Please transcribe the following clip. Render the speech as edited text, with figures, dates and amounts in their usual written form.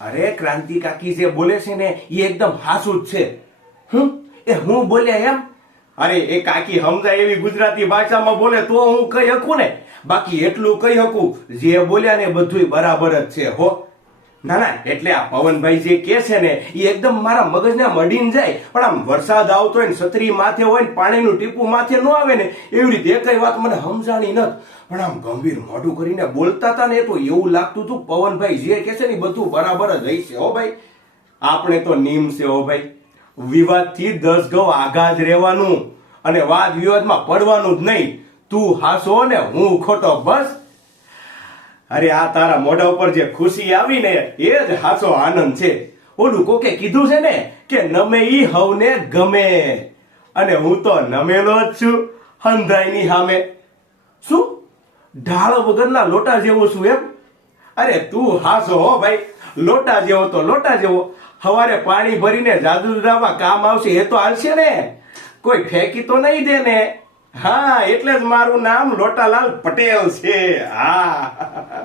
અરે ક્રાંતિ કાકી જે બોલે છે ને એ એકદમ હાસું જ છે. હું બોલ્યા એમ? અરે એ કાકી સમજાય એવી ગુજરાતી ભાષામાં બોલે તો હું કહી શકું ને, બાકી એટલું કહી શકું જે બોલ્યા ને બધું બરાબર જ છે હો. ના ના, એટલે આ પવનભાઈ જે કે છે ને એ એકદમ મારા મગજને મડીને જાય. પણ આમ વરસાદ આવતો હોય ને છત્રી માથે હોય ને પાણીનું ટીપું માથે ન આવે ને એવી રીતે કઈ વાત મને સમજાણી નથી. પણ આમ ગંભીર મોઢું કરીને બોલતા હતા ને તો એવું લાગતું હતું પવનભાઈ જે કે છે ને બધું બરાબર જ હશે હો ભાઈ. આપણે તો નિયમ છે હો ભાઈ, વિવાદથી 10 ગૌ આઘા જ રહેવાનું અને વાદ વિવાદમાં પડવાનું જ નહીં. તું હાસો ને હું ખોટો, બસ. અરે આ તારા મોઢા ઉપર જે ખુશી આવી ને એ જ હાસો આનંદ છે. ઓલું કોકે કીધું છે ને કે નમે ઈ હવને ગમે, અને હું તો નમેલો જ છું હંધાઈની સામે. શું ઢાળ વગરના લોટા જેવો છું એમ? અરે તું હાસો હો ભાઈ, લોટા જેવો તો લોટા જેવો. સવારે પાણી ભરીને જાદુરામાં કામ આવશે એ તો હાલશે ને, કોઈ ફેંકી તો નહીં દે ને. હા, એટલે જ મારું નામ લોટાલાલ પટેલ છે. હા.